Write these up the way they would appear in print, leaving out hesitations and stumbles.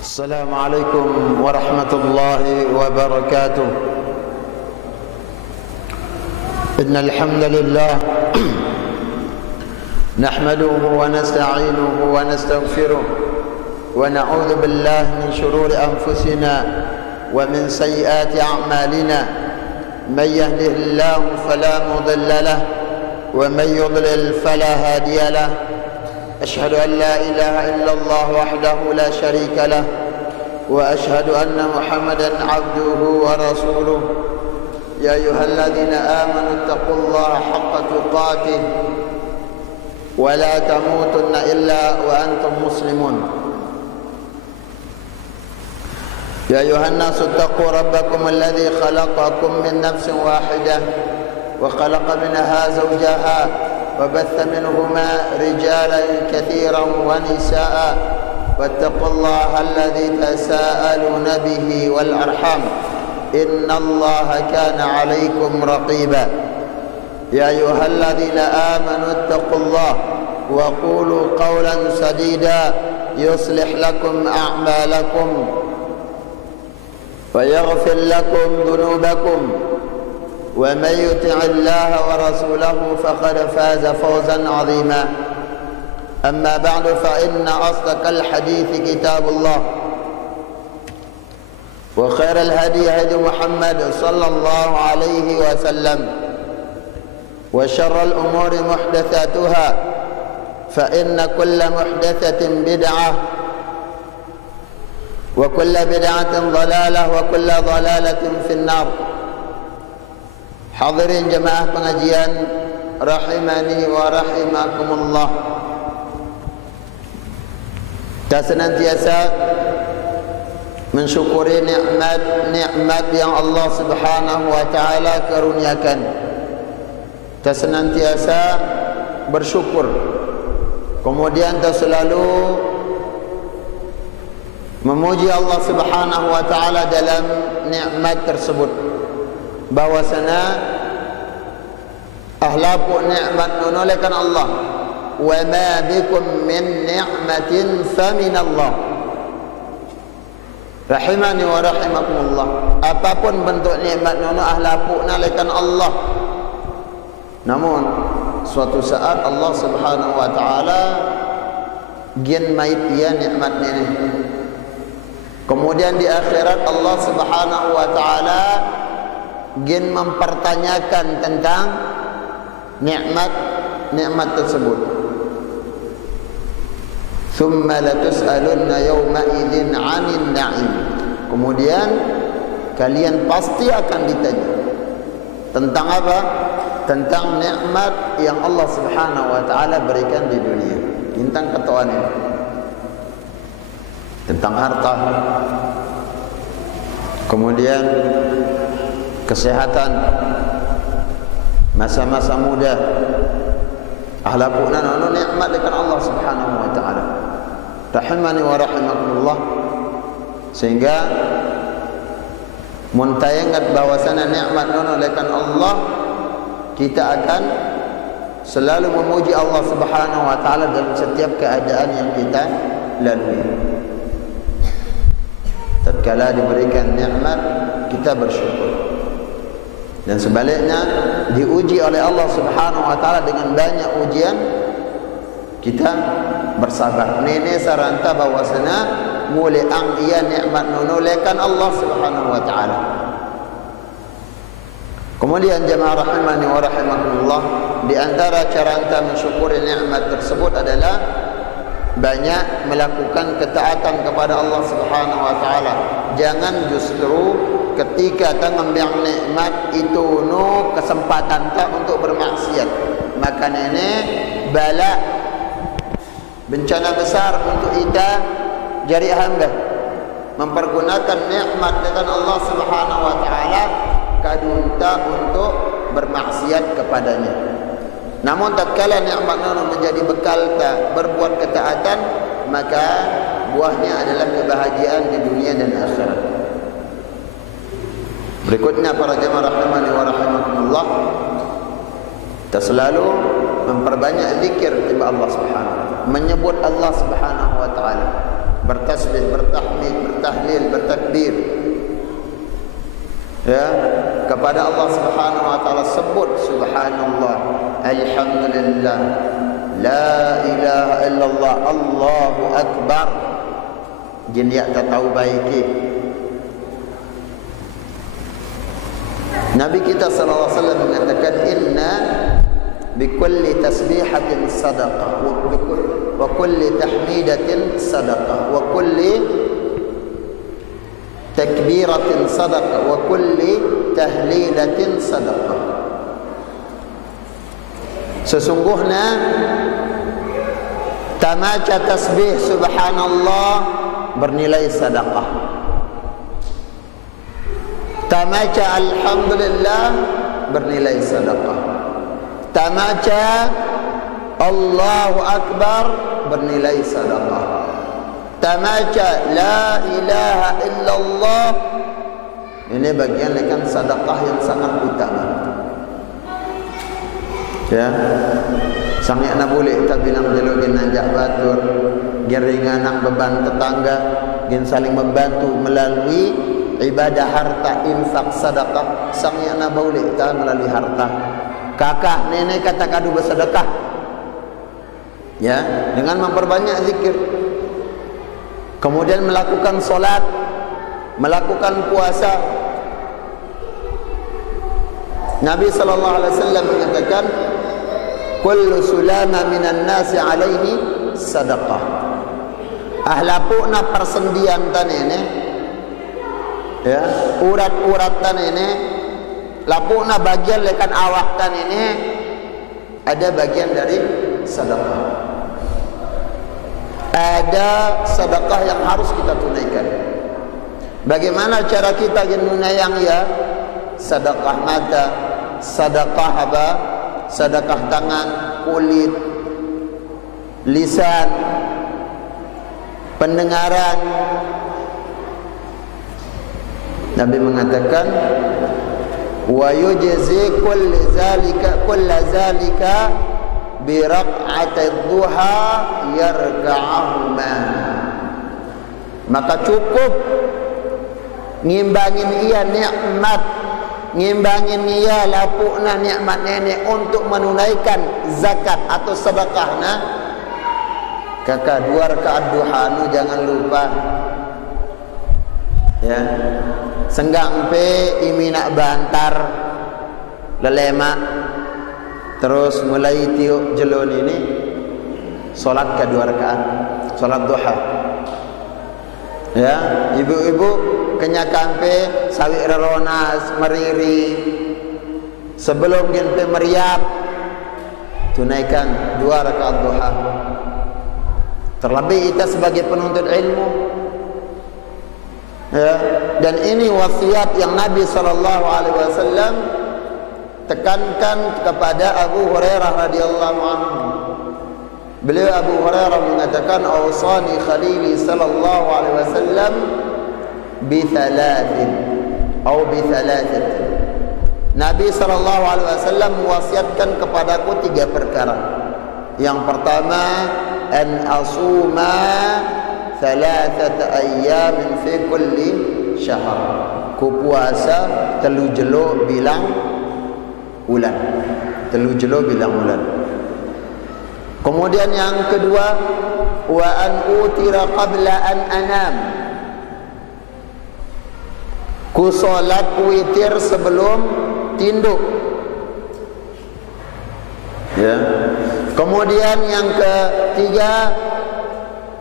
السلام عليكم ورحمة الله وبركاته. إن الحمد لله نحمده ونستعينه ونستغفره ونعوذ بالله من شرور أنفسنا ومن سيئات أعمالنا. من يهده الله فلا مضل له ومن يضلل فلا هادي له. أشهد أن لا إله إلا الله وحده لا شريك له وأشهد أن محمدا عبده ورسوله. يا أيها الذين آمنوا اتقوا الله حق تقاته ولا تموتن إلا وأنتم مسلمون. يا أيها الناس اتقوا ربكم الذي خلقكم من نفس واحدة وخلق منها زوجها وبث منهما رجالا كثيرا ونساء واتقوا الله الذي تساءلون به والأرحام إن الله كان عليكم رقيبا. يا أيها الذين آمنوا اتقوا الله وقولوا قولا سديدا يصلح لكم أعمالكم ويغفر لكم ذنوبكم ومن يطع الله ورسوله فقد فاز فوزا عظيما. أما بعد فإن أصدق الحديث كتاب الله وخير الهدي هدي محمد صلى الله عليه وسلم وشر الأمور محدثاتها فإن كل محدثة بدعة وكل بدعة ضلالة وكل ضلالة في النار. Hadirin jemaah pengajian rahimani wa rahimakumullah. Kita senantiasa mensyukuri nikmat yang Allah Subhanahu wa taala karuniakan. Kita senantiasa bersyukur. Kemudian kita selalu memuji Allah Subhanahu wa taala dalam nikmat tersebut. Bahwasana ahlaku nikmat menolehkan Allah. Wa ma bikum min ni'matin fa min Allah. Rahimani wa rahimakumullah. Apapun bentuk nikmat nono ahlaku menolehkan Allah. Namun suatu saat Allah Subhanahu wa taala gian mait dia nikmat ini. Kemudian di akhirat Allah Subhanahu wa taala gen mempertanyakan tentang nikmat tersebut. Thumma latus'alunna yawma idzin 'anil na'im. Kemudian kalian pasti akan ditanya tentang apa? Tentang nikmat yang Allah Subhanahu wa taala berikan di dunia. Tentang ketuaan ini. Tentang harta. Kemudian kesehatan, masa-masa muda, ahlakuna nono nikmat dengan Allah Subhanahu wa taala. Rahimani wa rahimakumullah. Sehingga muntayangat bahwasana nikmat nono dengan Allah, kita akan selalu memuji Allah Subhanahu wa taala dalam setiap keadaan yang kita lalui. Tatkala diberikan nikmat, kita bersyukur. Dan sebaliknya diuji oleh Allah Subhanahu wa taala dengan banyak ujian, kita bersabar. Nene saranta bahwasana mule ang ia nikmat nunulkan Allah Subhanahu wa taala. Kemudian jemaah rahimani wa rahimakumullah, di antara cara anta mensyukuri nikmat tersebut adalah banyak melakukan ketaatan kepada Allah Subhanahu wa taala. Jangan justru ketika kita mengambil nikmat itu no kesempatan kita untuk bermaksiat, maka ini bala bencana besar untuk kita jadi hamba mempergunakan nikmat dengan Allah Subhanahu wa taala kadunta untuk bermaksiat kepadanya. Namun tatkala nikmat itu menjadi bekal kita berbuat ketaatan, maka buahnya adalah kebahagiaan di dunia dan akhirat. Berikutnya para jemaah rahimani wa rahimakumullah, kita selalu memperbanyak zikir kepada Allah Subhanahu wa taala, menyebut Allah Subhanahu wa taala, bertasbih, bertahmid, bertakbir. Ya, kepada Allah Subhanahu wa taala sebut subhanallah, alhamdulillah, la ilaha illallah, Allahu akbar. Dia tak tahu baik. Nabi kita sallallahu alaihi wasallam mengatakan inna bikulli tasbihatin sadaqah wa kulli tahmidatin sadaqah wa kulli takbiratin sadaqah wa kulli tahlilatin sadaqah. Sesungguhnya tamaca tasbih subhanallah bernilai sedekah. Tamaca alhamdulillah bernilai sedekah. Tamaca Allahu akbar bernilai sedekah. Tamaca la ilaha illallah ini bagian dengan sedekah yang sangat utama. Ya, sangat nak boleh kita bilang jelo gin nanjak batur, gin ringanang beban tetangga, gin saling membantu melalui ibadah harta, infak, sedekah. Sangat nak boleh kita melalui harta. Kakak nenek kata kadu bersedekah. Ya, dengan memperbanyak zikir. Kemudian melakukan solat, melakukan puasa. Nabi sallallahu alaihi wasallam mengatakan kullu sulama minan nasi alaihi sadaqah. Ahlapuna persendian tan ini, ya, urat-urat tan ini, lapuna bagian lekan awak tan ini ada bagian dari sedekah. Ada sedekah yang harus kita tunaikan. Bagaimana cara kita menunaikan ya? Sedekah mata, sedekah apa? Sedekah tangan, kulit, lisan, pendengaran. Nabi mengatakan wa yujzi kull zalika bi raq'ati duha yarka'ahuma. Maka cukup ngimbangin ia nikmat, ngimbangin ia lapukna nikmat nenek untuk menunaikan zakat atau sedekahna. Kakak 2 rakaat duha nu jangan lupa. Ya. Senggang pe iminak bantar lelema terus mulai tiup jelon ini solat ke 2 rakaat, solat duha. Ya, ibu-ibu kenyakan pe sawi reronas meriri sebelum gen pe meriap tunaikan 2 rakaat duha. Terlebih kita sebagai penuntut ilmu, ya, dan ini wasiat yang Nabi sallallahu alaihi wasallam tekankan kepada Abu Hurairah radhiyallahu anhu. Beliau Abu Hurairah mengatakan awsani khalili sallallahu alaihi wasallam bi thalathin atau bi thalathin. Nabi sallallahu alaihi wasallam mewasiatkan kepadaku 3 perkara. Yang pertama an asuma 3 ayyamin fi kulli syahr. Ku puasa 3 jelo bilang bulan. 3 jelo bilang bulan. Kemudian yang kedua wa an utira qabla an anam. Ku solat witir sebelum tinduk. Ya. Kemudian yang ketiga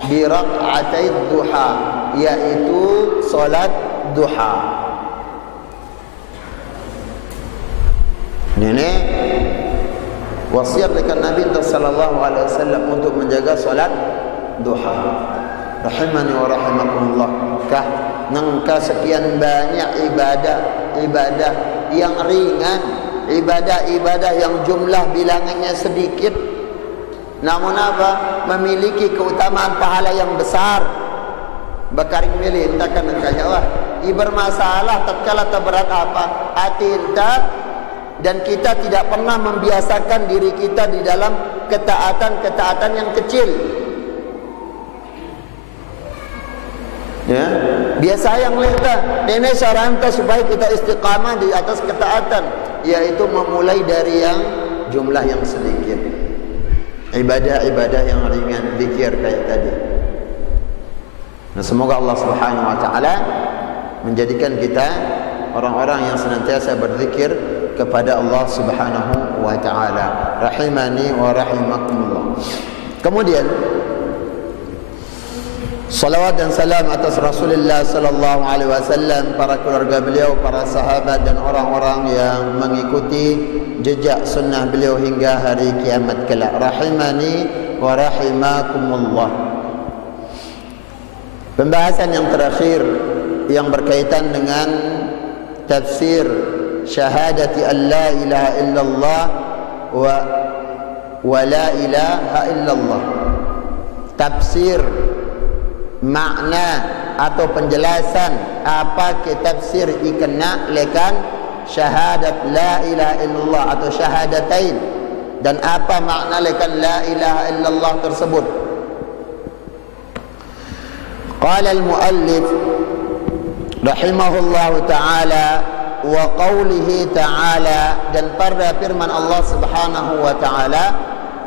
bi raq'atai duha, yaitu solat duha. Ini wasiat dengan Nabi sallallahu alaihi wasallam untuk menjaga solat duha. Rahimani wa rahimakumullah. Kah nangka sekian banyak ibadah yang ringan, ibadah yang jumlah bilangannya sedikit, namun apa? Memiliki keutamaan pahala yang besar. Bakaring milih takkan engkanya wah bermasalah tatkala berat apa atinta, dan kita tidak pernah membiasakan diri kita di dalam ketaatan yang kecil. Ya, biasa yang kita nenek sarankan supaya kita istiqamah di atas ketaatan, yaitu memulai dari yang jumlah yang sedikit, ibadah-ibadah yang ringan, zikir kayak tadi. Nah, semoga Allah Subhanahu wa taala menjadikan kita orang-orang yang senantiasa berzikir kepada Allah Subhanahu wa taala. Rahimani wa rahimakumullah. Kemudian salawat dan salam atas Rasulullah sallallahu alaihi wasallam, para keluarga beliau, para sahabat dan orang-orang yang mengikuti jejak sunnah beliau hingga hari kiamat kelak. Rahimani wa rahimakumullah. Pembahasan yang terakhir yang berkaitan dengan tafsir syahadati an la ilaha illallah wa la ilaha illallah. Tafsir, makna atau penjelasan apa ke tafsir ikena lekan syahadat la ilaha illallah atau syahadatain, dan apa makna lekan la ilaha illallah tersebut. Qala al-muallif rahimahullahu ta'ala wa qawlihi ta'ala, dan pada firman Allah Subhanahu wa ta'ala,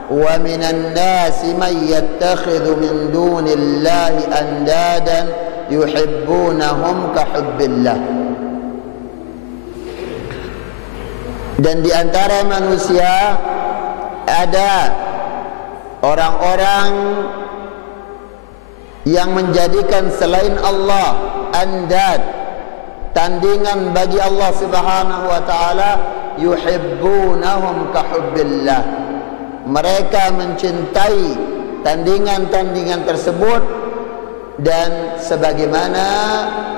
wa minan nasi man yattakhidhu min dunillahi andadan yuhibbunahum ka hubbillah. Dan di antara manusia ada orang-orang yang menjadikan selain Allah andad, tandingan bagi Allah Subhanahu wa taala, yuhibbunahum ka hubbillah. Mereka mencintai tandingan-tandingan tersebut dan sebagaimana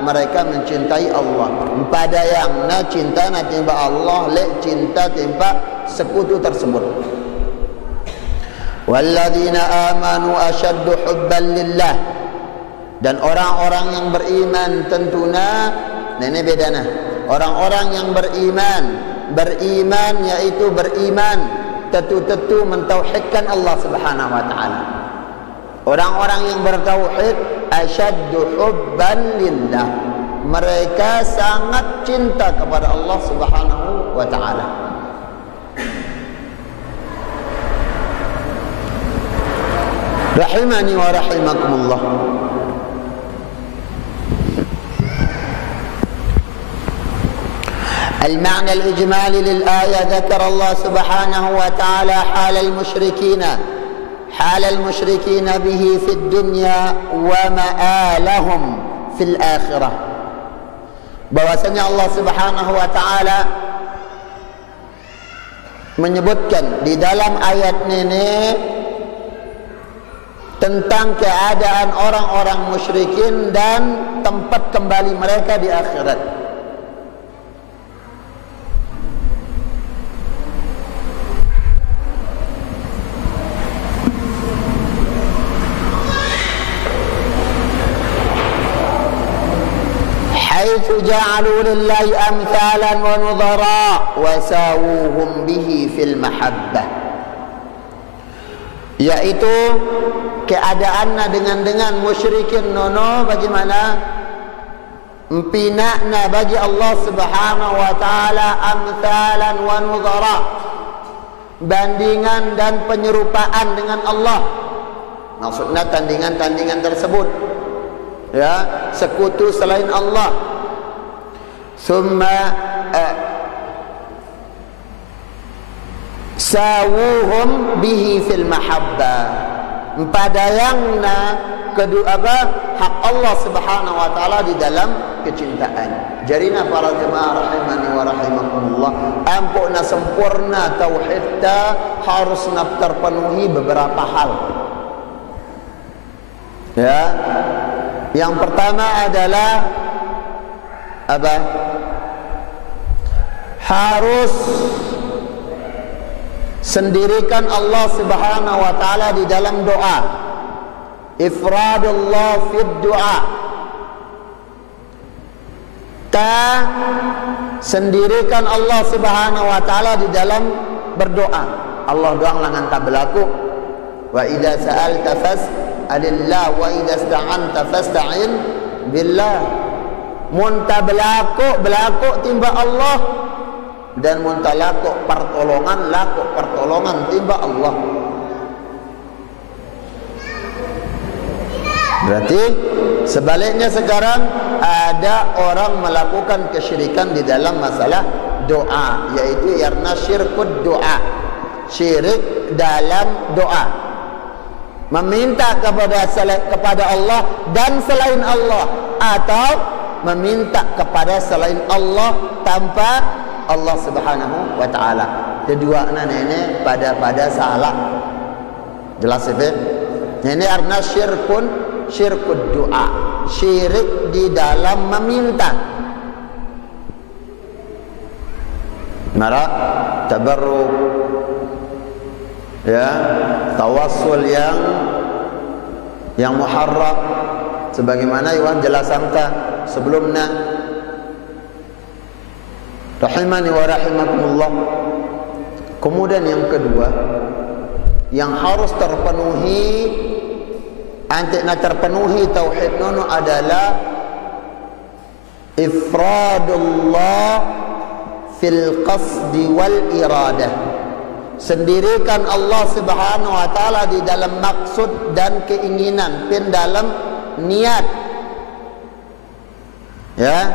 mereka mencintai Allah. Pada yang na cinta na timba Allah, le cinta timba sekutu tersebut. Walladzina amanu asyaddu hubban lillah. Dan orang-orang yang beriman tentunya, nah ini bedanya. Orang-orang yang beriman yaitu beriman tetu-tetu mentauhidkan Allah Subhanahu wa taala. Orang-orang yang bertauhid asyaddu hubban lillah. Mereka sangat cinta kepada Allah Subhanahu wa taala. Rahimani wa rahimakumullah. المعنى الإجمالي للآية ذكر الله سبحانه وتعالى حال المشركين به في الدنيا ومآلهم في الآخرة. bahwasanya Allah Subhanahu wa taala menyebutkan di dalam ayat ini tentang keadaan orang-orang musyrikin dan tempat kembali mereka di akhirat. حيث جعلوا لله أمثالا ونظراء وساووهم به في المحبة, yaitu keadaannya dengan musyrikin nono bagaimana empinakna bagi Allah Subhanahu wa taala amthalan wa nudhara, bandingan dan penyerupaan dengan Allah. Maksudnya tandingan-tandingan tersebut, ya, sekutu selain Allah. Summa sawuhum bihi fil mahabbah, padayangna kedua hak Allah Subhanahu wa taala di dalam kecintaan. Jarina para jemaah rahimani wa rahimakumullah, ampuna sempurna tauhidta harus terpenuhi beberapa hal. Ya. Yang pertama adalah apa? Harus sendirikan Allah Subhanahu wa taala di dalam doa. Ifradullah fid du'a. Ta sendirikan Allah Subhanahu wa taala di dalam berdoa. Allah doang langan tak berlaku. Wa idza sa'alta fas'alillah wa idza ista'anta fasta'in billah. Munta belakuk timba Allah, dan munta lakuk pertolongan timba Allah. Berarti sebaliknya sekarang ada orang melakukan kesyirikan di dalam masalah doa, yaitu yarna syirkud doa, syirik dalam doa, meminta kepada Allah dan selain Allah, atau meminta kepada selain Allah tanpa Allah Subhanahu wa taala. Kedua ini pada salah. Jelas itu? Ini arna syirkud doa, syirik di dalam meminta. Mara tabarruk, ya, tawassul yang muharram, sebagaimana yang jelas angka sebelumnya. Rahimani wa rahimakumullah. Kemudian yang kedua yang harus terpenuhi, antikna terpenuhi tauhid nono adalah ifradullah fil qasdi wal iradah. Sendirikan Allah Subhanahu wa taala di dalam maksud dan keinginan, pin dalam niat. Ya.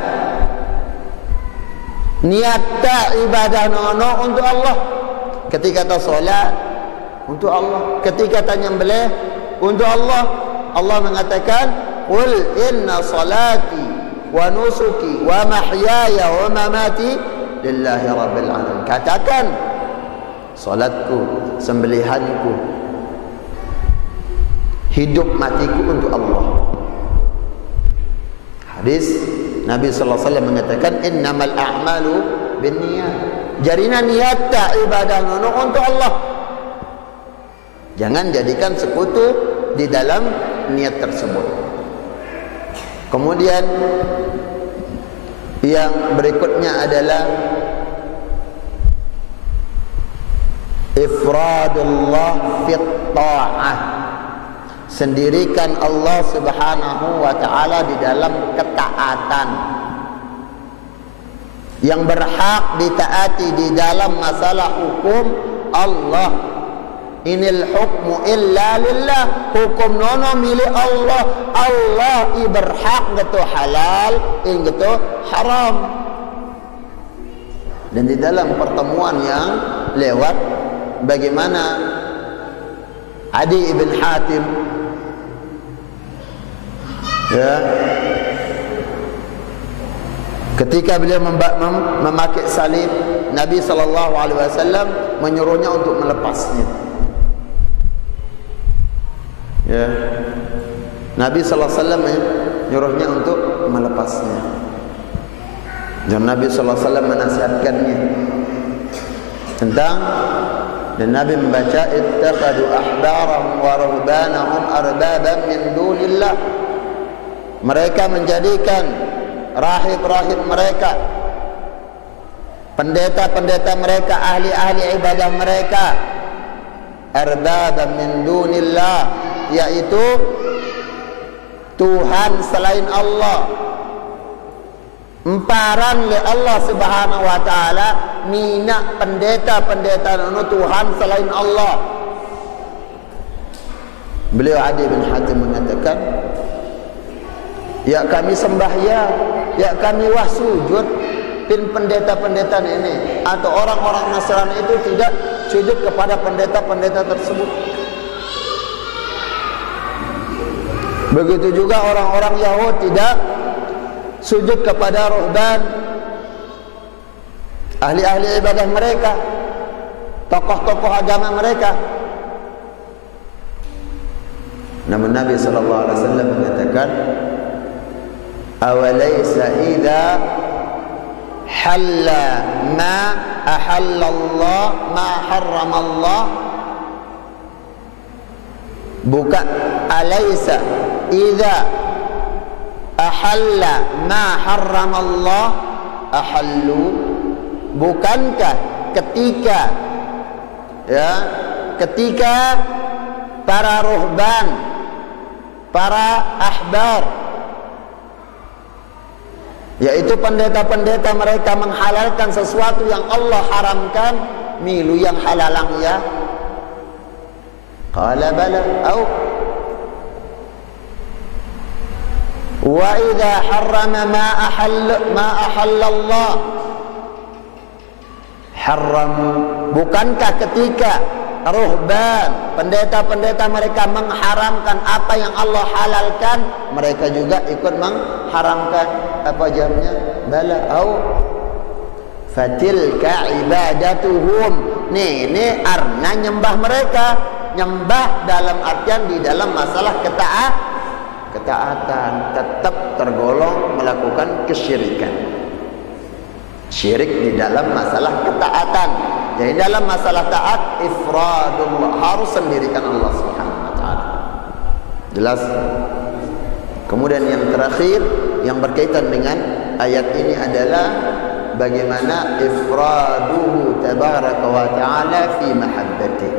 Niat tak ibadah nono untuk Allah. Ketika ta solat untuk Allah, ketika ta nyembelih untuk Allah. Allah mengatakan, "Qul inna salati wa nusuki wa mahyaya wa mamati lillahi rabbil alamin." Katakan, salatku, sembelihanku, hidup matiku untuk Allah. Hadis Nabi sallallahu alaihi wasallam mengatakan, "Innamal a'malu binniyat." Jarina niat tak ibadah nono untuk Allah. Jangan jadikan sekutu di dalam niat tersebut. Kemudian yang berikutnya adalah ifradullah fit ta'ah. Sendirikan Allah Subhanahu wa taala di dalam ketaatan. Yang berhak ditaati di dalam masalah hukum Allah. Inil hukmu illa lillah. Hukum nono milik Allah. Allah berhak gitu halal, gitu haram. Dan di dalam pertemuan yang lewat, bagaimana Adi ibn Hatim, ya, ketika beliau memakai salib, Nabi SAW menyuruhnya untuk melepasnya. Ya, Nabi SAW menyuruhnya untuk melepasnya. Dan Nabi SAW menasihatkannya tentang, dan Nabi membaca, ittakhadu ahbarahum wa ruhbanahum arbaban min dunillah. Mereka menjadikan rahib-rahib mereka, pendeta-pendeta mereka, ahli-ahli ibadah mereka, arbaban min dunillah, yaitu Tuhan selain Allah. Emparan oleh Allah Subhanahu wa taala mina pendeta-pendeta anu Tuhan selain Allah. Beliau Adi bin Hatim mengatakan, ya kami sembahyang, ya kami wah sujud pin pendeta-pendeta ini, atau orang-orang Nasrani itu tidak sujud kepada pendeta-pendeta tersebut. Begitu juga orang-orang Yahudi tidak sujud kepada ruhban, ahli-ahli ibadah mereka, tokoh-tokoh agama mereka. Namun Nabi SAW mengatakan, awalaysa idza halla ma ahallallah ma harramallah, bukan alaysa idza ahalla ma harramallah ahallu, bukankah ketika, ya, ketika para ruhban, para ahbar yaitu pendeta-pendeta mereka menghalalkan sesuatu yang Allah haramkan, milu yang halalang ya. Qala bala au wa idza harrama ma ahalla Allah haram. Bukankah ketika ruhban, pendeta-pendeta mereka mengharamkan apa yang Allah halalkan, mereka juga ikut mengharamkan? Apa jamnya? Bala au fatilka ibadatuhum. Ini arna nyembah mereka. Nyembah dalam artian di dalam masalah ketaatan, tetap tergolong melakukan kesyirikan. Syirik di dalam masalah ketaatan. Jadi dalam masalah taat, ifradullah, harus sendirikan Allah Subhanahu wa taala. Jelas? Kemudian yang terakhir yang berkaitan dengan ayat ini adalah bagaimana ifraduhu tabaraka wa taala fi mahabbati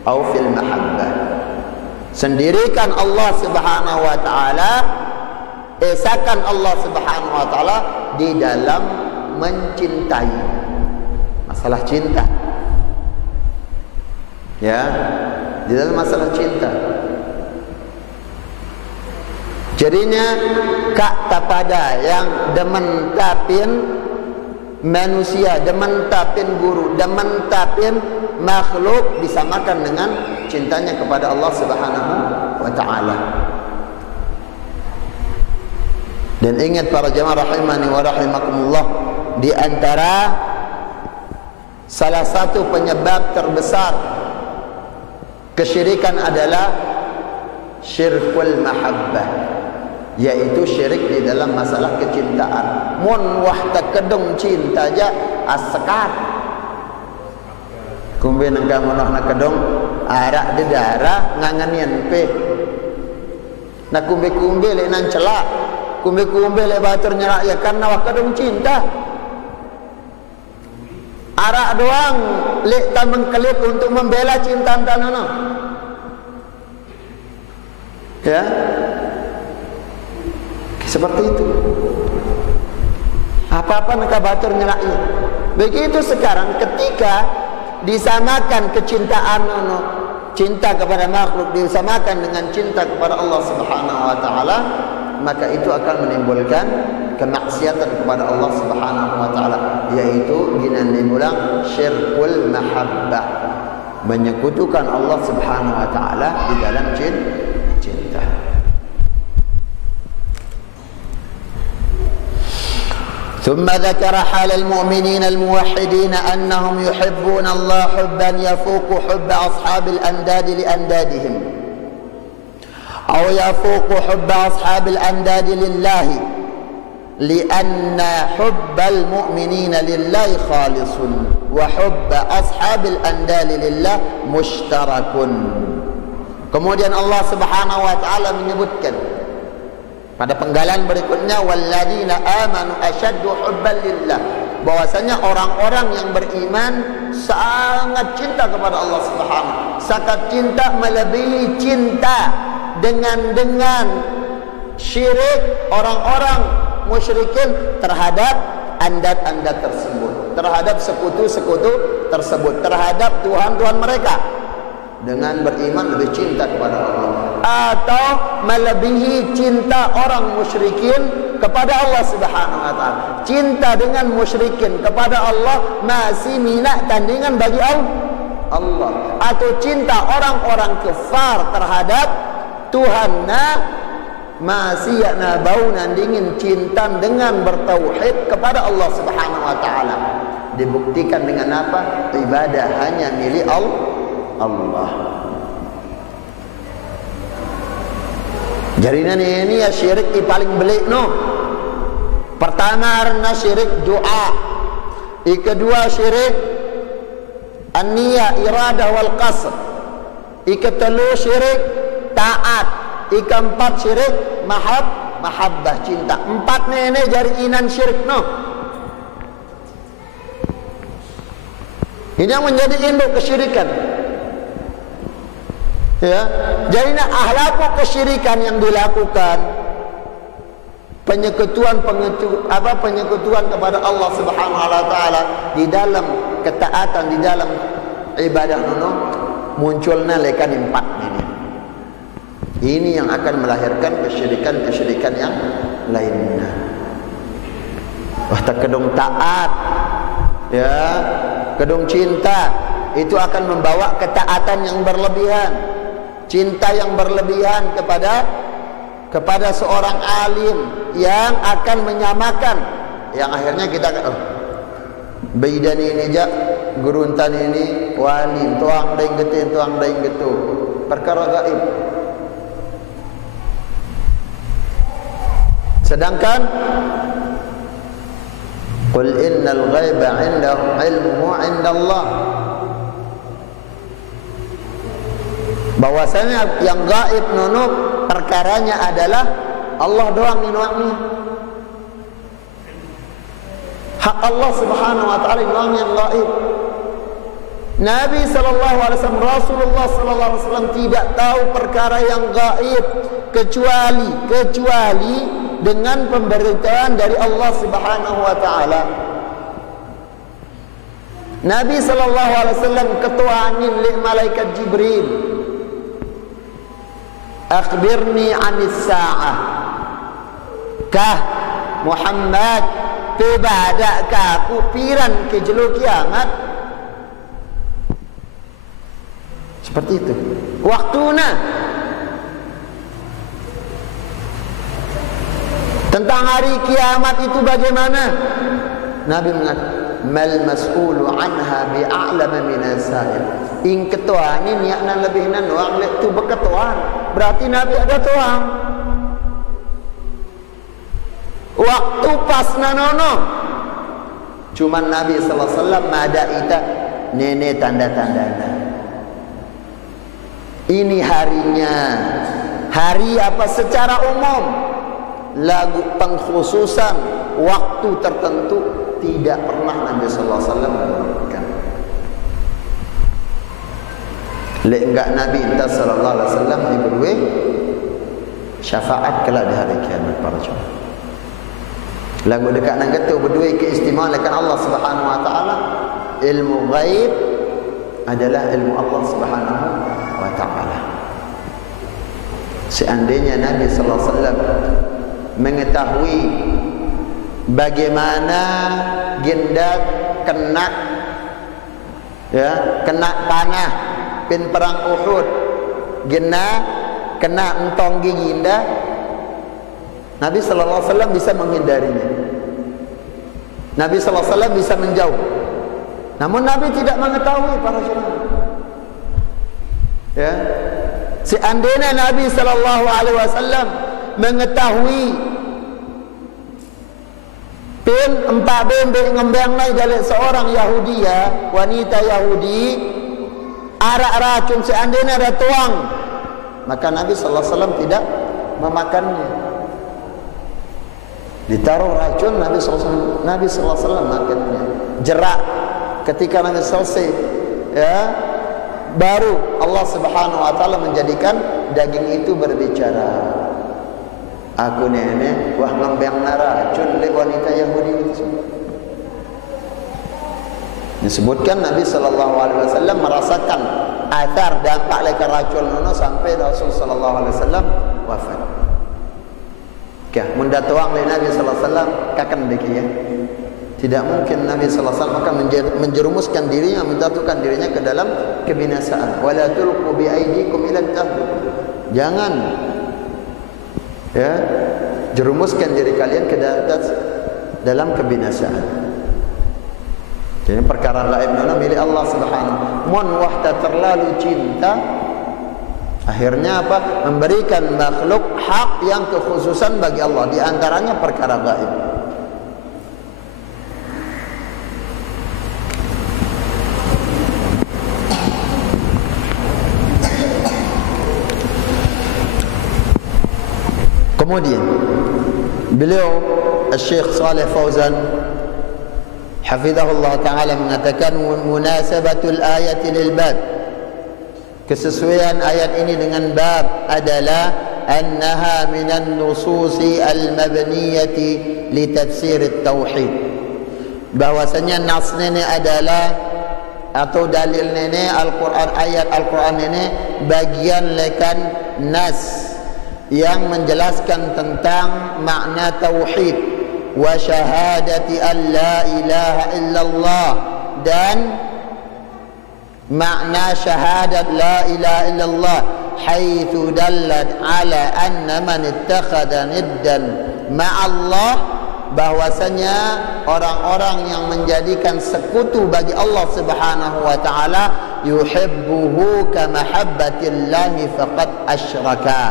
atau fil mahabbah. Sendirikan Allah Subhanahu wa taala, esakan Allah Subhanahu wa taala di dalam mencintai. Masalah cinta, ya, di dalam masalah cinta. Jadinya kak tapada yang demen tapin manusia, demen tapin guru, demen tapin makhluk disamakan dengan cintanya kepada Allah Subhanahu wa taala. Dan ingat para jemaah rahimani wa rahimakumullah, di antara salah satu penyebab terbesar kesyirikan adalah syirkul mahabbah, yaitu syirik di dalam masalah kecintaan. Mun wah takedung cinta aja asekat. Kumbe nang kamu nak kedong arak de darah nganganian pe. Nak kumbe le nan celak, kumbe le batur nyerak ya karena wah kedong cinta. Arak doang lek tak mengkelip untuk membela cinta tanah. Ya, seperti itu. Apa-apa nak batur nyeraknya. Begitu sekarang ketika disamakan kecintaan cinta kepada makhluk disamakan dengan cinta kepada Allah Subhanahu wa taala, maka itu akan menimbulkan kemaksiatan kepada Allah Subhanahu wa taala, yaitu dibilang syirkul mahabbah, menyekutukan Allah Subhanahu wa taala di dalam cinta. ثم ذكر حال المؤمنين الموحدين أنهم يحبون الله حبا يفوق حب أصحاب الأنداد لأندادهم أو يفوق حب أصحاب الأنداد لله لأن حب المؤمنين لله خالص وحب أصحاب الأنداد لله مشترك. Kemudian Allah Subhanahu wa taala menyebutkan pada penggalan berikutnya, walladzina amanu asyaddu hubban lillah, bahwasanya orang-orang yang beriman sangat cinta kepada Allah Subhanahu, sangat cinta melebihi cinta dengan syirik orang-orang musyrikin terhadap andad-andad tersebut, terhadap sekutu-sekutu tersebut, terhadap Tuhan-Tuhan mereka. Dengan beriman lebih cinta kepada Allah, atau melebihi cinta orang musyrikin kepada Allah Subhanahu wa taala. Cinta dengan musyrikin kepada Allah masih minat tandingan bagi Allah, atau cinta orang-orang kafir terhadap Tuhanna masih yakna bau nandingin cinta dengan bertauhid kepada Allah Subhanahu wa taala. Dibuktikan dengan apa? Ibadah hanya milik Allah. Jadinya ini ya syirik yang paling belik no. Pertama karena syirik doa, kedua syirik an-niyah iradah wal qasd, ketelu syirik taat, keempat syirik mahabbah cinta. Empat ini jari inan syirik no. Ini yang menjadi induk kesyirikan. Ya, jadi ahlaku kesyirikan yang dilakukan penyekutuan kepada Allah Subhanahu wa taala di dalam ketaatan, di dalam ibadah nono munculnya lekan empat ini. Ini yang akan melahirkan kesyirikan yang lainnya. Wah, kedung taat, ya, kedung cinta, itu akan membawa ketaatan yang berlebihan, cinta yang berlebihan kepada seorang alim yang akan menyamakan, yang akhirnya kita baidan ini jak guruntan ini wali tuang daing getu perkara gaib. Sedangkan qul innal ghaiba 'ilmuhu 'indallah, bahwasanya yang gaib nono perkaranya adalah Allah doang ini. Hak Allah Subhanahu wa taala doang yang gaib. Nabi sallallahu alaihi wasallam, Rasulullah sallallahu alaihi wasallam tidak tahu perkara yang gaib kecuali dengan pemberitaan dari Allah Subhanahu wa taala. Nabi sallallahu alaihi wasallam ketuaanin li malaikat Jibril, akhbirni 'anis sa'ah. Kah Muhammad kebadak aku piran ke jelu kiamat? Seperti itu. Waktuna. Tentang hari kiamat itu bagaimana? Nabi mengatakan, mal mas'ulu anha bi'a'lama minas sa'il. Ing ketuaan ini yakna lebih nanuang tu beketuaan. Berarti Nabi ada tuang. Waktu pas nanono. Cuman Nabi sallallahu alaihi wasallam ada ita nenek tanda-tandanya. Ini harinya. Hari apa secara umum? Lagu pengkhususan waktu tertentu tidak pernah Nabi sallallahu alaihi wasallam memberikan. Lek enggak Nabi sallallahu alaihi wasallam diberi syafaat kelak di hari kiamat para jemaah. Lagu dekat nang kata berdua keistimewaan lekan Allah Subhanahu wa taala. Ilmu ghaib adalah ilmu Allah Subhanahu wa taala. Seandainya Nabi sallallahu alaihi wasallam mengetahui bagaimana gendak kena panah pin perang Uhud, kena entong gigi indah, Nabi sallallahu alaihi wasallam bisa menghindarinya. Nabi sallallahu alaihi wasallam bisa menjauh. Namun Nabi tidak mengetahui para jemaah. Ya. Seandainya Nabi sallallahu alaihi wasallam mengetahui pin empat bembeng ngembang naik dari seorang Yahudi, wanita Yahudi arak racun, seandainya ada tuang, maka Nabi sallallahu alaihi wasallam tidak memakannya. Ditaruh racun, Nabi sallallahu alaihi wasallam makannya. Jerak ketika Nabi selesai, ya, baru Allah Subhanahu wa taala menjadikan daging itu berbicara. Aku nenek wah ngembang racun le wanita Yahudi itu. Disebutkan Nabi sallallahu alaihi wasallam merasakan athar dampak leka racun nono sampai Rasul sallallahu alaihi wasallam wafat. Kah munda tuang le Nabi sallallahu alaihi wasallam kakan dekiya. Tidak mungkin Nabi sallallahu alaihi wasallam akan menjerumuskan dirinya, menjatuhkan dirinya ke dalam kebinasaan. Wala tulqu bi aydikum ila tahluk. Jangan jerumuskan diri kalian ke dalam kebinasaan. Jadi perkara gaib nana milik Allah Subhanahu. Mon wahta terlalu cinta, akhirnya apa? Memberikan makhluk hak yang kekhususan bagi Allah, di antaranya perkara gaib. Kemudian beliau Syekh Saleh Fauzan hafizahullah taala mengatakan munasabatul ayati lil bab, kesesuaian ayat ini dengan bab adalah annaha minan nususi al-mabniyati li tafsir at-tauhid. Bahwasanya nas ini adalah atau dalil ini Al-Quran, ayat Al-Quran ini bagian lekan nas yang menjelaskan tentang makna tauhid wa syahadati an la ilaha illallah, dan makna syahadat la ilaha illallah haitsu dallat ala anna man ittakhadha niddan ma'allah, bahwasanya orang-orang yang menjadikan sekutu bagi Allah Subhanahu wa taala yuhibbuhu kama habbatillahi faqad asyraka,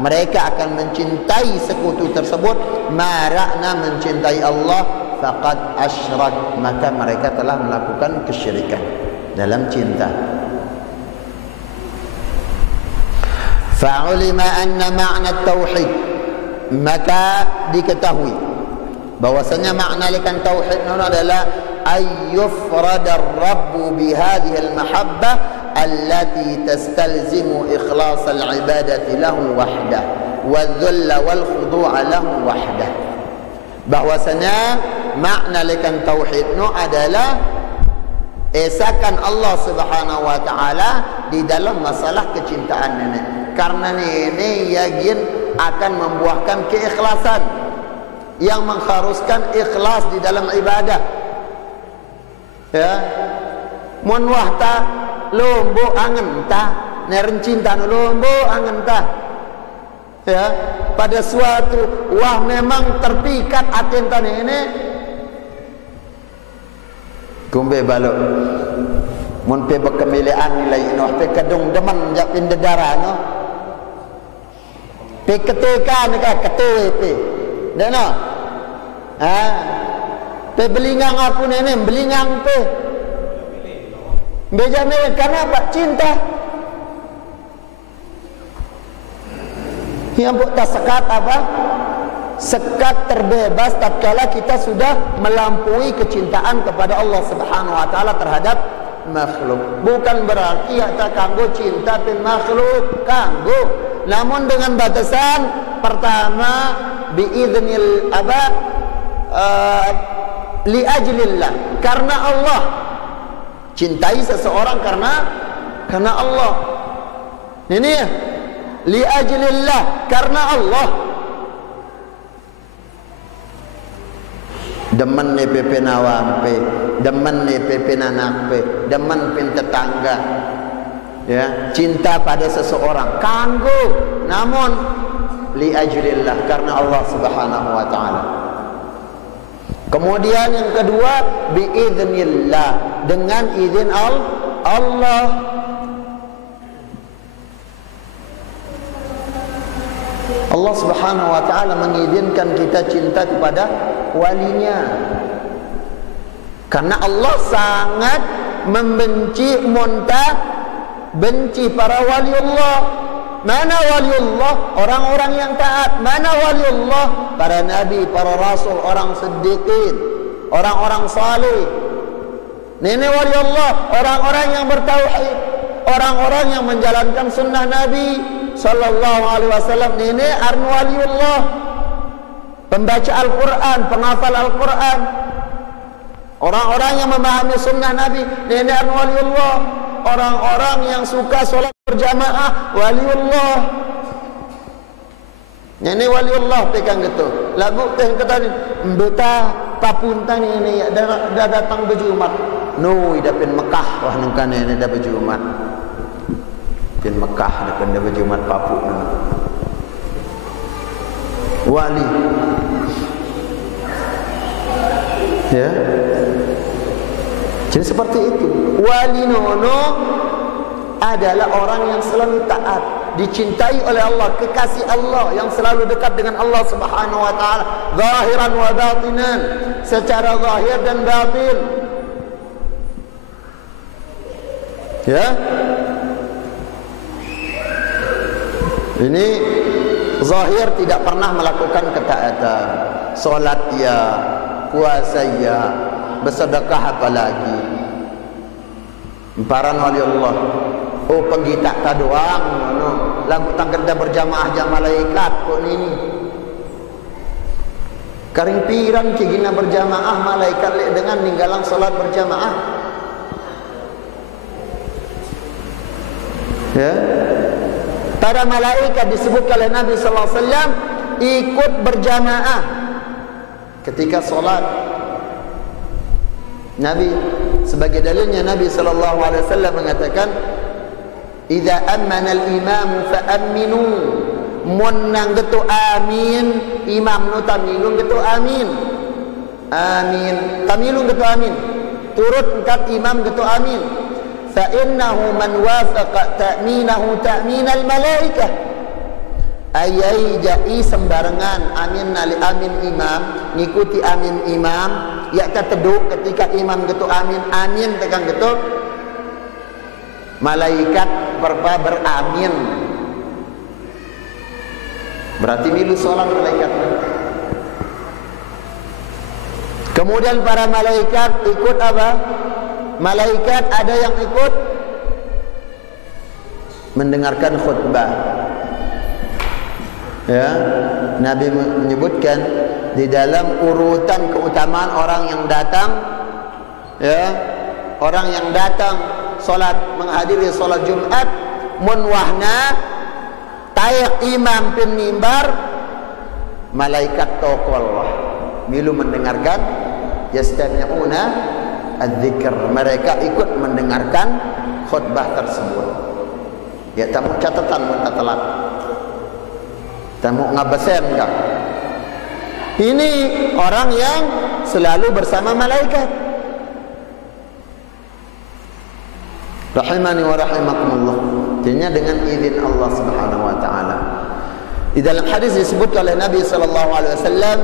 mereka akan mencintai sekutu tersebut marakna mencintai Allah, faqad asyrak, maka mereka telah melakukan kesyirikan dalam cinta. Fa'ulima anna ma'na tauhid, maka diketahui bahwasanya makna likan tauhid itu adalah ayyufrada ar-rabb bihadhihi al-mahabbah allati tastalzimu ikhlas al-ibadati lahu wahdah wadh-dhulla wal khudu'a lahu wahdah. Bahwasanya makna likan tauhid itu adalah esakan Allah Subhanahu wa taala di dalam masalah kecintaan ini, karena ini yakin akan membuahkan keikhlasan yang mengharuskan ikhlas di dalam ibadah. Ya, mun wahta lombo angen ta neren cinta lombo angen ta. Ya, pada suatu wah memang terpikat atentan ini kumbe balok mun pe bekemilaan nilai noh pe kadung demen japin dedara no pe ketekan ka ketewe pe dana pe belingang aku nenek belingang pe bejane karena apa? Cinta. Yang buat sekat apa? Sekat terbebas tatkala kita sudah melampaui kecintaan kepada Allah Subhanahu wa taala terhadap makhluk. Bukan berarti tak kanggo cinta pin makhluk, kanggo. Namun dengan batasan pertama biiznil li ajlillah, karena Allah. Cintai seseorang karena Allah. Ini ya, li ajlillah, karena Allah. Demen ni pepe nawampe, demen ni pepe nanakpe, demen pin tetangga. Ya, cinta pada seseorang kanggo, namun li ajlillah, karena Allah Subhanahu wa taala. Kemudian yang kedua biiznillah, dengan izin Allah. Allah Subhanahu wa taala mengizinkan kita cinta kepada walinya, karena Allah sangat membenci benci para waliullah. Mana waliullah? Orang-orang yang taat. Mana waliullah? Para nabi, para rasul, orang siddiqin, orang-orang saleh. Ini waliullah, orang-orang yang bertauhid, orang-orang yang menjalankan sunnah Nabi sallallahu alaihi wasallam. Ini arnu waliullah. Pembaca Al-Quran, penghafal Al-Quran, orang-orang yang memahami sunnah Nabi. Ini arnu waliullah. Orang-orang yang suka sholat berjamaah, waliullah. Ini waliullah pegang gitu. Lagu teh kata ni, beta papuntan ini dah datang berjumat. No, ida pin Mekah wah nengkan ini dah berjumat. Pin Mekah dah berjumat papu. Wali. Ya. Jadi seperti itu. Wali nono adalah orang yang selalu taat, dicintai oleh Allah, kekasih Allah, yang selalu dekat dengan Allah Subhanahu wa taala, zahiran wa batinan, secara zahir dan batin. Ya. Ini zahir tidak pernah melakukan ketaatan, salat ya, puasa ya, bersedekah apalagi. Paran wali Allah. Oh, penggita ta doang no. lagu tangkerda berjamaah jam malaikat kok ini. Karing piran kigina berjamaah malaikat lek dengan ninggalang salat berjamaah. Ya. Para malaikat disebut oleh Nabi sallallahu alaihi wasallam ikut berjamaah ketika salat. Nabi sebagai dalilnya Nabi sallallahu alaihi wasallam mengatakan, "Idza ammana al-imam fa aminu." Mun nang getu amin, imam nu tamilun getu amin. Amin. Tamilun getu amin. Turut engkat imam getu amin. Fa innahu man wafaqa ta'minahu ta'min al-malaikah. Ayai jai sembarangan amin nali amin imam, ngikuti amin imam, ya keteduk ketika imam getu amin, amin tekan getu. Malaikat beramin. Berarti milu solat malaikat. Kemudian para malaikat ikut apa? Malaikat ada yang ikut mendengarkan khutbah. Ya, Nabi menyebutkan di dalam urutan keutamaan orang yang datang, ya, orang yang datang solat, menghadiri solat Jumat, munwahna tayak imam pin mimbar, malaikat tokol milu mendengarkan, yastami'una adzikr, mereka ikut mendengarkan khutbah tersebut. Ya, tamu catatan minta telat, tamu ngabesen enggak. Ini orang yang selalu bersama malaikat. Rahimani wa rahimakumullah. Artinya dengan izin Allah Subhanahu wa taala. Di dalam hadis disebut oleh Nabi sallallahu alaihi wasallam,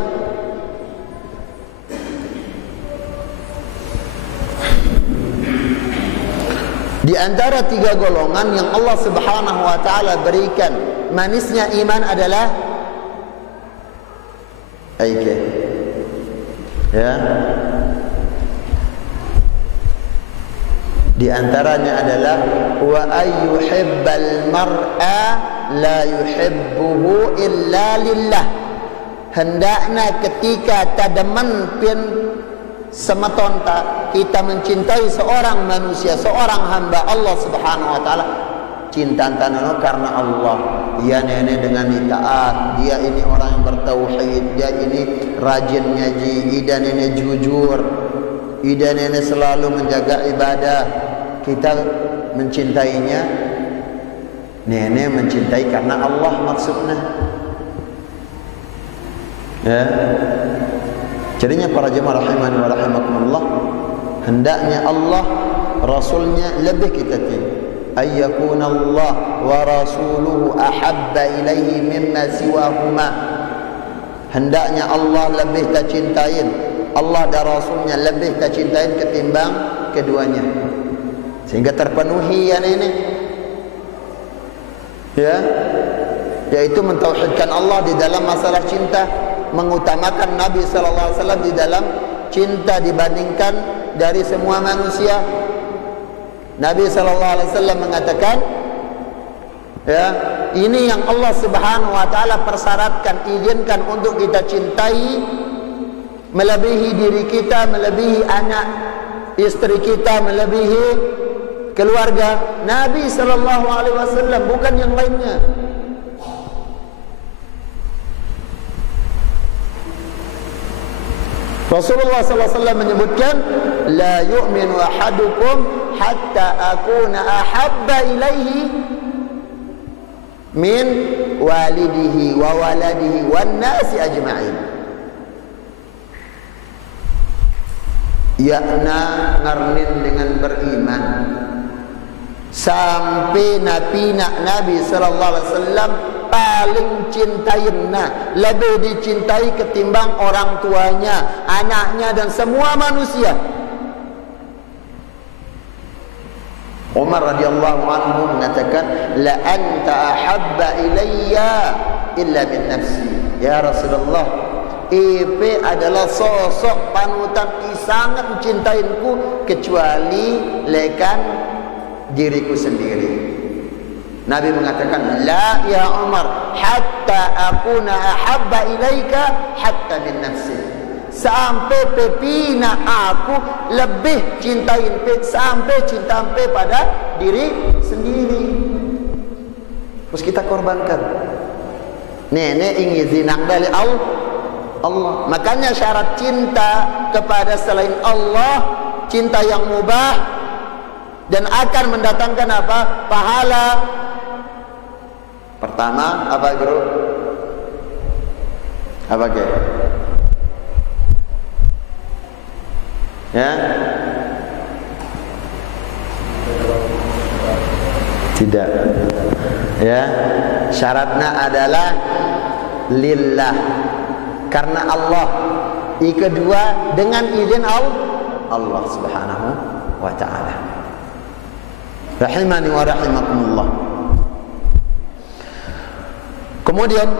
di antara tiga golongan yang Allah Subhanahu wa taala berikan manisnya iman adalah aike. Ya. Di antaranya adalah wa ayyuhibbal mar'a la yuhibbuhu illa lillah. Hendaknya ketika tademen pin semeton kita mencintai seorang manusia, seorang hamba Allah Subhanahu wa taala, cinta tanah karena Allah. Dia nenek dengan itaat, dia ini orang yang bertauhid, dia ini rajin ngaji, dia nenek jujur, dia nenek selalu menjaga ibadah. Kita mencintainya, nenek mencintai karena Allah maksudnya. Ya. Jadinya para jemaah rahimani wa rahimakumullah, hendaknya Allah Rasulnya lebih kita cintai. Ayyakuna Allah wa rasuluhu ahabba ilaihi mimma siwahuma. Hendaknya Allah lebih kita cintain, Allah dan Rasulnya lebih kita cintain ketimbang keduanya, sehingga terpenuhi yang ini, ya, yaitu mentauhidkan Allah di dalam masalah cinta, mengutamakan Nabi sallallahu alaihi wasallam di dalam cinta dibandingkan dari semua manusia. Nabi sallallahu alaihi wasallam mengatakan, ya, ini yang Allah Subhanahu wa taala persyaratkan, izinkan untuk kita cintai melebihi diri kita, melebihi anak istri kita, melebihi keluarga Nabi sallallahu alaihi wasallam, bukan yang lainnya. Rasulullah sallallahu alaihi wasallam menyebutkan, la yu'minu ahadukum hatta akuna ahabba ilaihi min walidihi wa waladihi wan nasi ajma'in. Yakna ngarnin dengan beriman sampai Nabi sallallahu alaihi wasallam paling cintainya, lebih dicintai ketimbang orang tuanya, anaknya dan semua manusia. Umar radhiyallahu anhu mengatakan, la anta ahabba ilayya illa bin nafsi. Ya Rasulullah, Ipe adalah sosok panutan sangat mencintainku kecuali lekan diriku sendiri. Nabi mengatakan, la ya Umar, hatta akuna ahabba ilaika hatta min nafsi. Sampai pepina aku lebih cintain sampai cinta pada diri sendiri. Terus kita korbankan. Nenek ingin zinang dari Allah. Makanya syarat cinta kepada selain Allah, cinta yang mubah dan akan mendatangkan apa? Pahala. Pertama apa, Guru? Apa ke? Ya? Tidak. Ya, syaratnya adalah lillah, karena Allah. Yang kedua dengan izin Allah Subhanahu wa taala. Rahimani wa rahimakumullah. Kemudian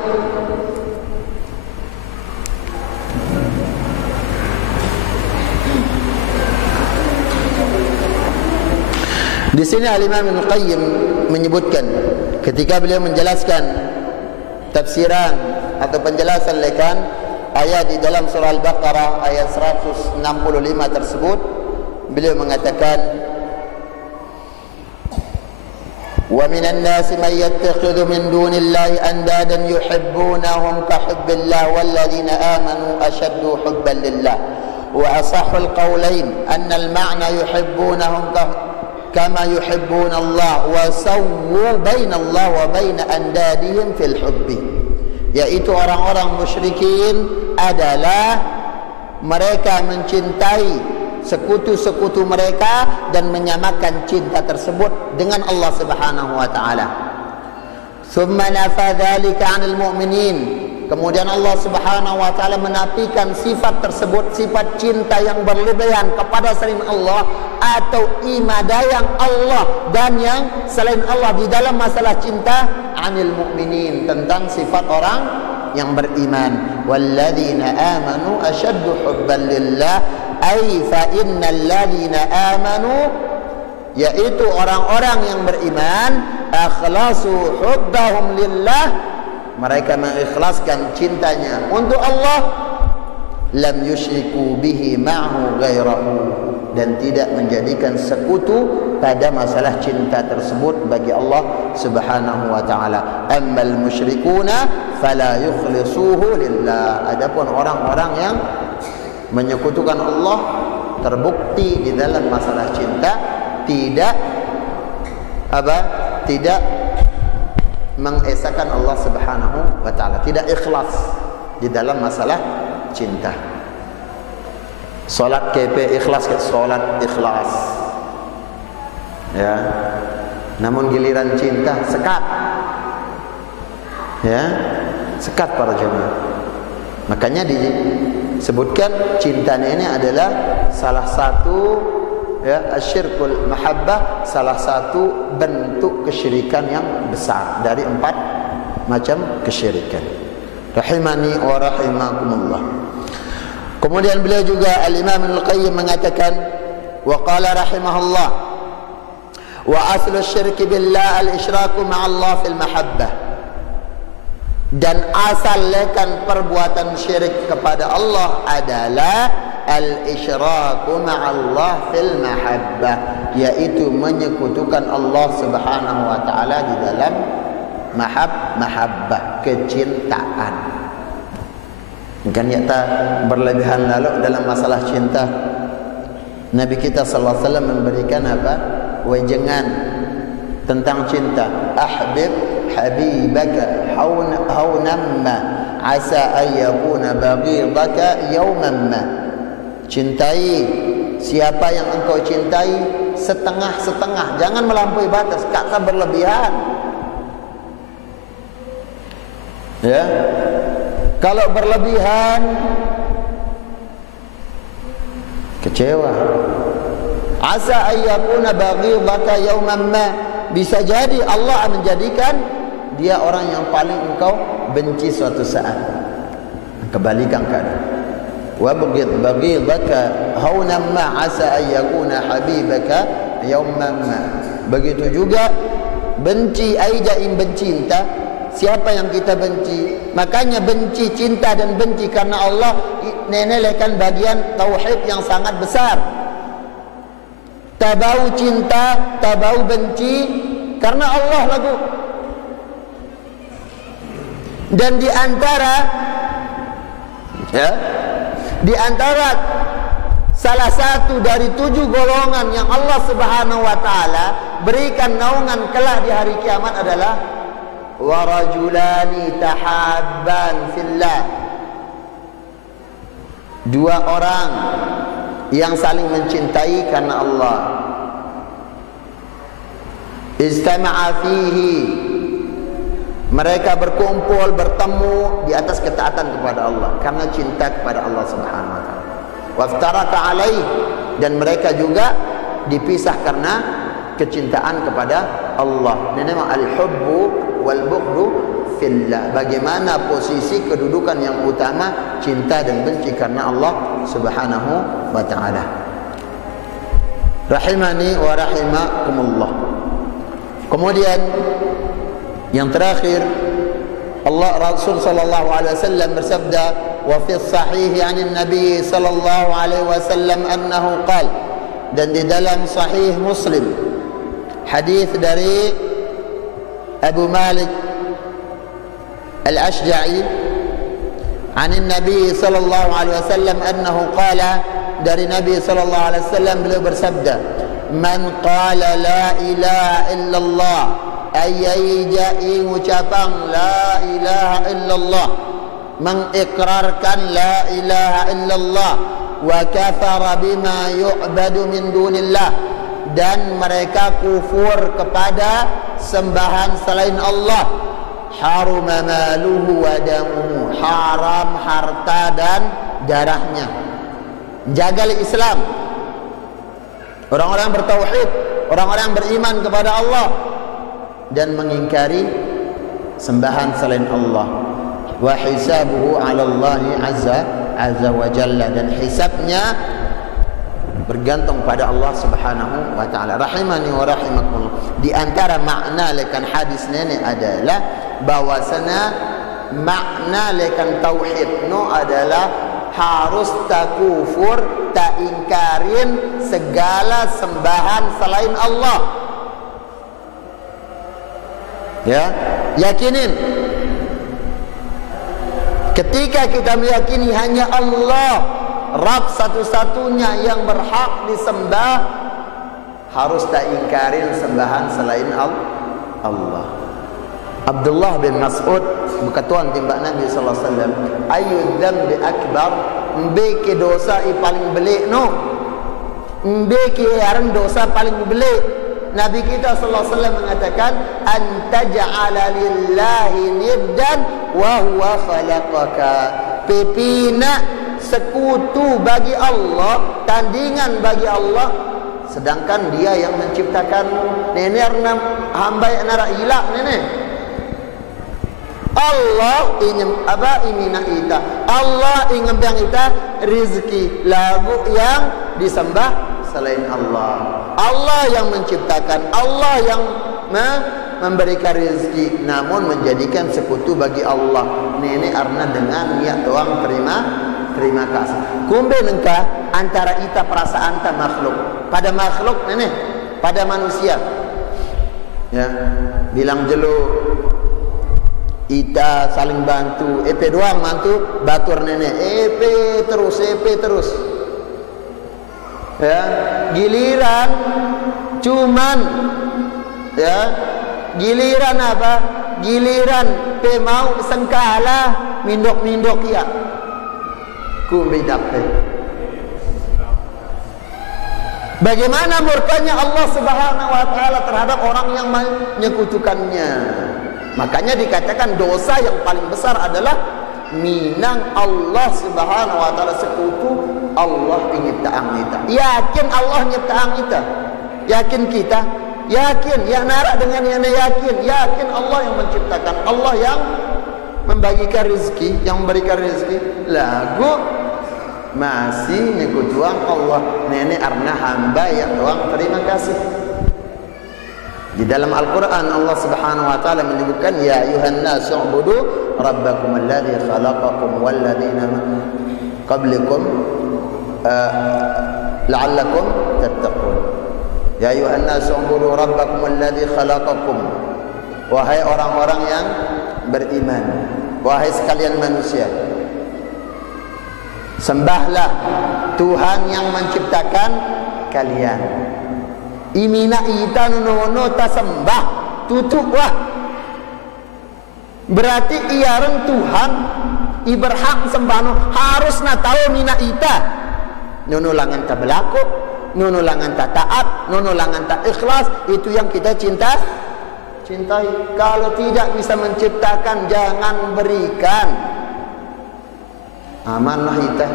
di sini Al-Imam Ibnu Qayyim menyebutkan ketika beliau menjelaskan tafsiran atau penjelasan lekan ayat di dalam surah Al-Baqarah ayat 165 tersebut, beliau mengatakan, wa minan nasi man yattakhidhu min dunillahi andadan yuhibbunahum ka hubbillah walladzina amanu ashaddu hubban lillah wa asahhul qawlain anna al-ma'na yuhibbunahum kama yuhibbuna Allah wa sawwu baina Allah wa baina andadihim fil hubbi. Yaitu orang-orang musyrikin adalah mereka mencintai sekutu-sekutu mereka dan menyamakan cinta tersebut dengan Allah Subhanahu wa taala. Tsumma nafa dzalika 'anil mu'minin. Kemudian Allah Subhanahu wa taala menafikan sifat tersebut, sifat cinta yang berlebihan kepada selain Allah atau ibadah yang Allah dan yang selain Allah di dalam masalah cinta, 'anil mu'minin, tentang sifat orang yang beriman. Walladzina amanu ashaddu hubban lillah, ay fa innal ladzina amanu, yaitu orang-orang yang beriman, akhlasu hubbahum lillah, mereka mengikhlaskan cintanya untuk Allah, lam yusyriku bihi ma'hu ghairahu, dan tidak menjadikan sekutu pada masalah cinta tersebut bagi Allah Subhanahu wa taala. Ammal musyrikuna fala yukhlisuhu lillah. Adapun orang-orang yang menyekutukan Allah terbukti di dalam masalah cinta tidak mengesahkan Allah Subhanahu wa taala, tidak ikhlas di dalam masalah cinta. Salat KP ikhlas ke salat ikhlas. Ya. Namun giliran cinta sekat. Ya, sekat para jemaah. Makanya disebutkan cintanya ini adalah salah satu, ya, asyirkul mahabbah, salah satu bentuk kesyirikan yang besar dari 4 macam kesyirikan. Rahimani wa rahimakumullah. Kemudian beliau juga Al-Imam Al-Qayyim mengatakan, wa qala rahimahullah, wa aslu syirki billah al-isyraku ma'allah fil mahabbah, dan asal lekan perbuatan syirik kepada Allah adalah al-isyraku ma'allah fil mahabbah, yaitu menyekutukan Allah Subhanahu wa taala di dalam mahabbah, kecintaan. Kan nyata berlebihan lalu dalam masalah cinta. Nabi kita sallallahu alaihi wasallam memberikan apa? Wejangan tentang cinta. Ahbib habibaka haunamma asa ayyakuna baghidaka yawman ma. Cintai siapa yang engkau cintai setengah-setengah, jangan melampaui batas, kata berlebihan. Ya. Kalau berlebihan kecewa. Asa ayyakuna baghidaka yawman ma, bisa jadi Allah menjadikan dia orang yang paling engkau benci suatu saat. Kebalikan keadaan. Wa baghidaka haunan ma asa ayyakuna habibaka yawman ma. Begitu juga benci ai jaim bencinta. Siapa yang kita benci? Makanya benci, cinta dan benci karena Allah nenelekan bagian tauhid yang sangat besar. Tabau cinta, tabau benci karena Allah lagu. Dan di antara salah satu dari 7 golongan yang Allah Subhanahu wa taala berikan naungan kelak di hari kiamat adalah warajulani tahabban fillah. 2 orang yang saling mencintai karena Allah. Istama'a fihi, mereka berkumpul, bertemu di atas ketaatan kepada Allah karena cinta kepada Allah Subhanahu wa taala. Waftaraka alaih, dan mereka juga dipisah karena kecintaan kepada Allah. Ini memang al-hubbu wal bughdu fillah. Bagaimana posisi kedudukan yang utama, cinta dan benci karena Allah Subhanahu wa taala. Rahimani wa rahimakumullah. Kemudian yang terakhir, Allah Rasul sallallahu alaihi wasallam bersabda, wa fi sahih 'an Nabi sallallahu alaihi wasallam annahu qala, dan di dalam sahih Muslim hadis dari Abu Malik Al-Ashja'i 'an Nabi sallallahu alaihi wasallam annahu qala, dari Nabi sallallahu alaihi wasallam beliau bersabda, man qala la ilaha illallah, ayai ucapan la ilaha illallah, mengikrarkan la ilaha illallah, wa kafara bima yu'badu min dunillah, dan mereka kufur kepada sembahan selain Allah, haruma maluhu wa damuhu, haram harta dan darahnya. Jaga Islam, orang-orang bertauhid, orang-orang beriman kepada Allah dan mengingkari sembahan selain Allah. Wa hisabuhu 'ala Allah azza wa jalla, dan hisabnya bergantung pada Allah Subhanahu wa taala. Rahimani wa rahimakumullah. Di antara makna lekan hadis ini adalah bahwasana makna lekan tauhid no adalah harus tak kufur, tak ingkarin segala sembahan selain Allah. Ya, yakinin. Ketika kita meyakini hanya Allah Rabb satu-satunya yang berhak disembah, harus tak ingkarin sembahan selain Allah. Abdullah bin Mas'ud berkatuan timbak Nabi sallallahu alaihi wasallam, ayu dzambi akbar, mbeke dosa paling belik no, mbeke yaran dosa paling belik. Nabi kita sallallahu alaihi wasallam mengatakan, antaj'ala lillahi niddan wa huwa khalaqaka, pipina sekutu bagi Allah, tandingan bagi Allah, sedangkan dia yang menciptakan. Nenek hamba yang nara hilak nenek. Allah ingin imina ita, Allah ingin biang ita rizki lagu yang disembah selain Allah. Allah yang menciptakan, Allah yang memberikan rezeki, namun menjadikan sekutu bagi Allah. Nenek arna dengan niat doang terima kasih. Kumbe nengka antara ita perasaan ta makhluk, pada makhluk nenek, pada manusia. Ya, bilang jelu ita saling bantu, EP doang bantu, batur nenek, EP terus. Ya, giliran cuman ya, giliran apa? Giliran pe mau sengkala mindok ya. Kumbi dapat. Bagaimana murkanya Allah Subhanahu wa taala terhadap orang yang menyekutukannya? Makanya dikatakan dosa yang paling besar adalah minang Allah Subhanahu wa taala sekutu Allah penciptaan kita. Yakin Allah nyiptaan kita? Yakin kita? Yakin ya nara dengan yang yakin Allah yang menciptakan, Allah yang membagikan rezeki, yang memberikan rezeki. Lagu masih nyekutuan Allah, nenek arna hamba yang doang terima kasih. Di dalam Al-Quran Allah Subhanahu wa taala menyebutkan ya ayuhan nas u'budu rabbakum alladzi khalaqakum walladzina qablikum la'allakum tattaqun. Ya ayuhan nas u'budu rabbakum alladzi khalaqakum. Wahai orang-orang yang beriman, wahai sekalian manusia, sembahlah Tuhan yang menciptakan kalian. Imina ita nuno ta sembah tutup wah. Berarti iareng Tuhan iberhak sembahno harus na tahu mina ita. Nuno langan ta berlaku, nuno langan ta taat, nuno langan ta ikhlas, itu yang kita cintai. Kalau tidak bisa menciptakan, jangan berikan. Amanlah ita.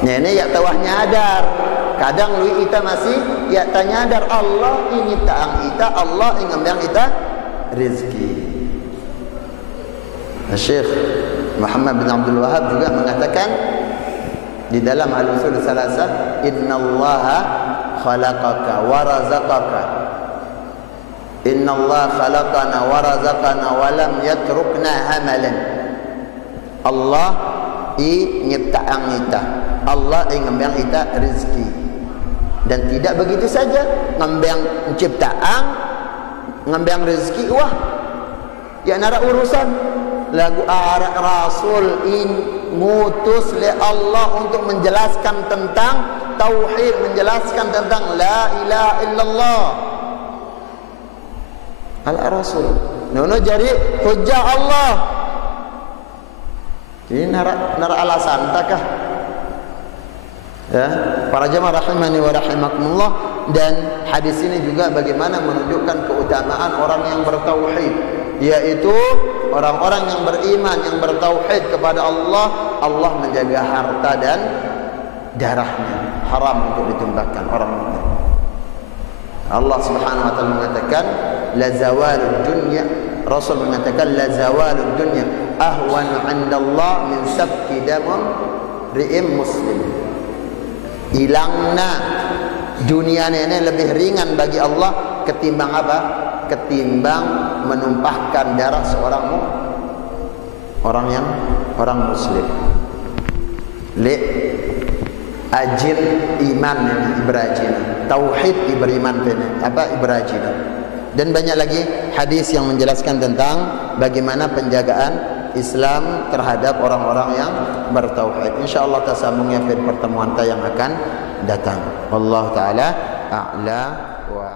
Nenek ya tawah nyadar. Kadang lui ita masih ya tanyadar Allah ini taang ita, Allah ingin yang ita rezeki. Syekh Muhammad bin Abdul Wahab juga mengatakan di dalam Al-Usul Salasah, innallaha khalaqaka wa razaqaka. Innallaha khalaqana wa razaqana wa lam yatrukna hamalan. Allah nyiptaang ita, Allah ingin yang ita rezeki. Dan tidak begitu saja ngembang ciptaan, ngembang rezeki, wah ya nara urusan lagu arak rasul in ngutus le Allah untuk menjelaskan tentang tauhid, menjelaskan tentang la ilaha illallah. Al rasul nono jadi hujjah Allah. Jadi nara alasan takah? Ya, para jemaah rahimani wa rahimakumullah, dan hadis ini juga bagaimana menunjukkan keutamaan orang yang bertauhid, yaitu orang-orang yang beriman, yang bertauhid kepada Allah. Allah menjaga harta dan darahnya, haram untuk ditumpahkan orang mukmin. Allah Subhanahu wa taala mengatakan la zawalud dunya, Rasul mengatakan la zawalud dunya ahwanu 'indallah min sabqi damun ri'im muslim. Hilangna dunia ini lebih ringan bagi Allah ketimbang apa? Ketimbang menumpahkan darah seorang orang muslim. Le ajin iman ini ibrajin, tauhid iberiman ini apa ibrajin. Dan banyak lagi hadis yang menjelaskan tentang bagaimana penjagaan Islam terhadap orang-orang yang bertauhid. Insyaallah tersambungnya pada pertemuan kita yang akan datang. Wallahu taala a'la wa